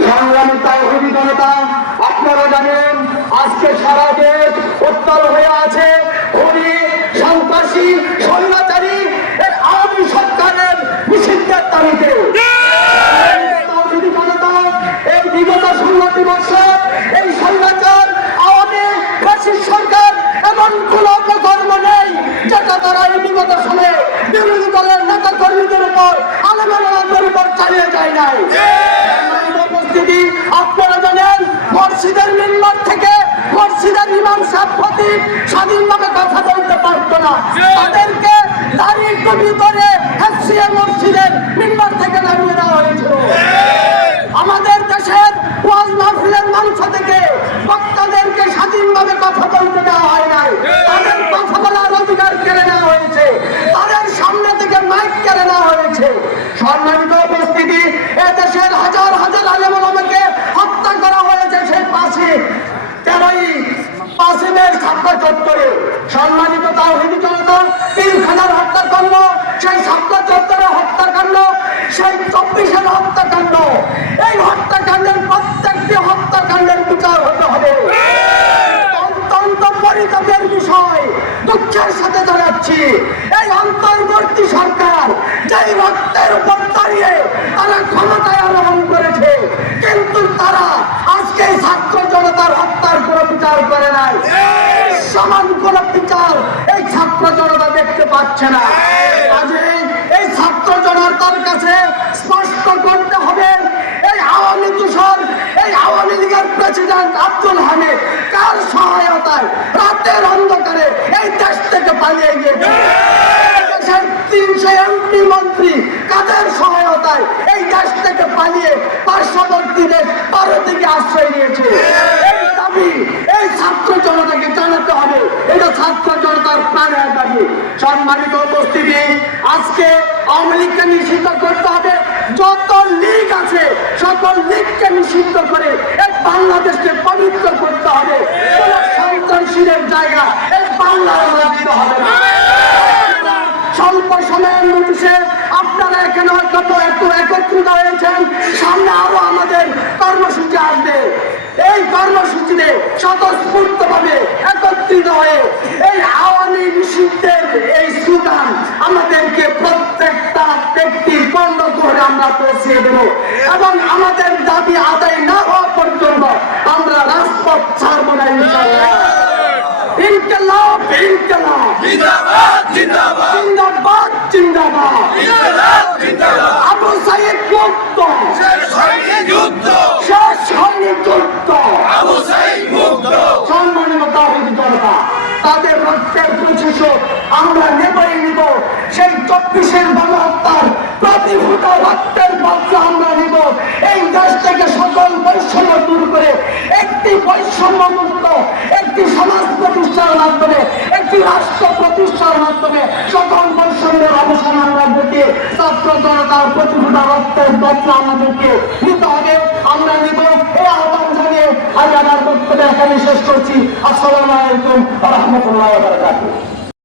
সংগ্রামী তাওহীদি জনতা, আপনারা জানেন আজকে সারা দেশ উত্তাল হয়ে আছে খুনি, সন্ত্রাসী, স্বৈরাচারী এই আওয়ামী সরকারের নিষিদ্ধের দাবিতে। তাওহীদি জনতা এই বিগত 16টি বছর এই স্বৈরাচার আওয়ামী ফ্যাসিস্ট সরকার এমন কোন অপকর্ম নেই যেটা তারা এই বিগত সময়ে বিরোধী দলের নেতা কর্মীদের উপর, আলেমের উপর চালিয়ে যায় নাই। উপস্থিতি, আপনারা জানেন মসজিদের মিম্বার থেকে মসজিদের ইমাম সাহেব খতিব স্বাধীনভাবে কথা বলতে পারতো না, তাদেরকে দাঁড়িয়ে টুপি করে এফসিএ মসজিদের মিম্বার থেকে নামিয়ে দেওয়া হয়েছিল। আমাদের দেশের ওয়াজ মাহফিলের মঞ্চ থেকে বক্তাদেরকে স্বাধীনভাবে কথা বলতে দেওয়া হয় নাই, তাদের কথা বলার অধিকার কেড়ে নেওয়া হয়েছে, তাদের সামনে থেকে মাইক কেড়ে নেওয়া হয়েছে। সম্মানিত উপস্থিতি, এদেশের হাজার হাজার আলেম ওলামাকে হত্যা করা হয়েছে সেই 5 মের ছাত্র চত্বরে। সম্মানিত তাওহীদি জনতা, পিলখানার হত্যাকাণ্ড, সেই ছাত্র চত্বরে হত্যাকাণ্ড, সেই 24-এর হত্যাকাণ্ড, এই হত্যাকাণ্ডের প্রত্যেকটি হত্যাকাণ্ডের বিচার হতে হবে। অত্যন্ত পরিতাপের বিষয়, দুঃখের সাথে জানাচ্ছি, এই অন্তর্বর্তী সরকার যেই রক্তের উপর দাঁড়িয়ে তারা ক্ষমতায় আরোহণ করেছে, কিন্তু তারা আজকে ছাত্র জনতার হত্যার কোনো বিচার করে নাই। সমান কোন বিচার এই ছাত্র জনতা দেখতে পাচ্ছে না। কাজেই এই ছাত্র জনতার কাছে স্পষ্ট করতে হবে, এই আওয়ামী দূষণ, এই আওয়ামী লীগের প্রেসিডেন্ট আব্দুল হামিদ কার সহায়তায় রাতের অন্ধকারে এই দেশ থেকে পালিয়ে গিয়েছে? 300 এমপি মন্ত্রী কাদের সহায়তায় এই দেশ থেকে পালিয়ে পার্শ্ববর্তী দেশ ভারতে গিয়ে আশ্রয় নিয়েছে? এই দাবি এই ছাত্র জনতাকে জানাতে হবে, এটা ছাত্র জনতার প্রাণের দাবি। সম্মানিত উপস্থিতি, আজকে আওয়ামী লীগকে নিষিদ্ধ করতে হবে, যত লীগ আছে সকল লীগকে নিষিদ্ধ করে এই বাংলাদেশকে পবিত্র করতে হবে। কোন সন্ত্রাসীদের জায়গা এই বাংলার রাখতে হবে না। স্বল্প সময়ের নোটিশে আপনারা এখানে হয়তো একত্রিত হয়েছেন, সামনে আরো আমাদের কর্মসূচি আসবে। এই কর্মসূচিতে স্বতঃস্ফূর্তভাবে একত্রিত হয়ে এই আওয়ামী নিষিদ্ধের এই স্লোগান আমাদেরকে প্রত্যেকটা ব্যক্তির কণ্ঠ করে আমরা পৌঁছে দেব, এবং আমাদের দাবি আদায় না হওয়া পর্যন্ত আমরা রাজপথ ছাড়ব না ইনশাআল্লাহ। ইনকিলাব ইনকিলাব জিন্দাবাদ জিন্দাবাদ জিন্দাবাদ জিন্দাবাদ জিন্দাবাদ জিন্দাবাদ। আবু সাইদ মুক্ত, শেষ হয়নি যুদ্ধ, শেষ হয়নি যুদ্ধ, আবু সাইদ মুক্ত। সম্মানিত তাওহীদি জনতা, তাদের রক্তের প্রতিশোধ আমরা নেবই নিব। সেই 24-এর গণহত্যার প্রতি ফোঁটা রক্তের বদলা আমরা নিব। এই দেশ থেকে সকল বৈষম্য দূর করে একটি বৈষম্যমুক্ত একটি সমাজ প্রতিষ্ঠার মাধ্যমে, একটি রাষ্ট্র প্রতিষ্ঠার মাধ্যমে সকল বৈষম্যের অবসান আমরা ঘটিয়ে ছাত্র জনতার প্রতি ফোঁটা রক্তের বদলা আমাদেরকে নিতে হবে, আমরা নিব। এই আহ্বান জানিয়ে আমি আমার বক্তব্য এখানে শেষ করছি। আসসালামু আলাইকুম ওয়া রাহমাতুল্লাহি ওয়া বারাকাতুহু।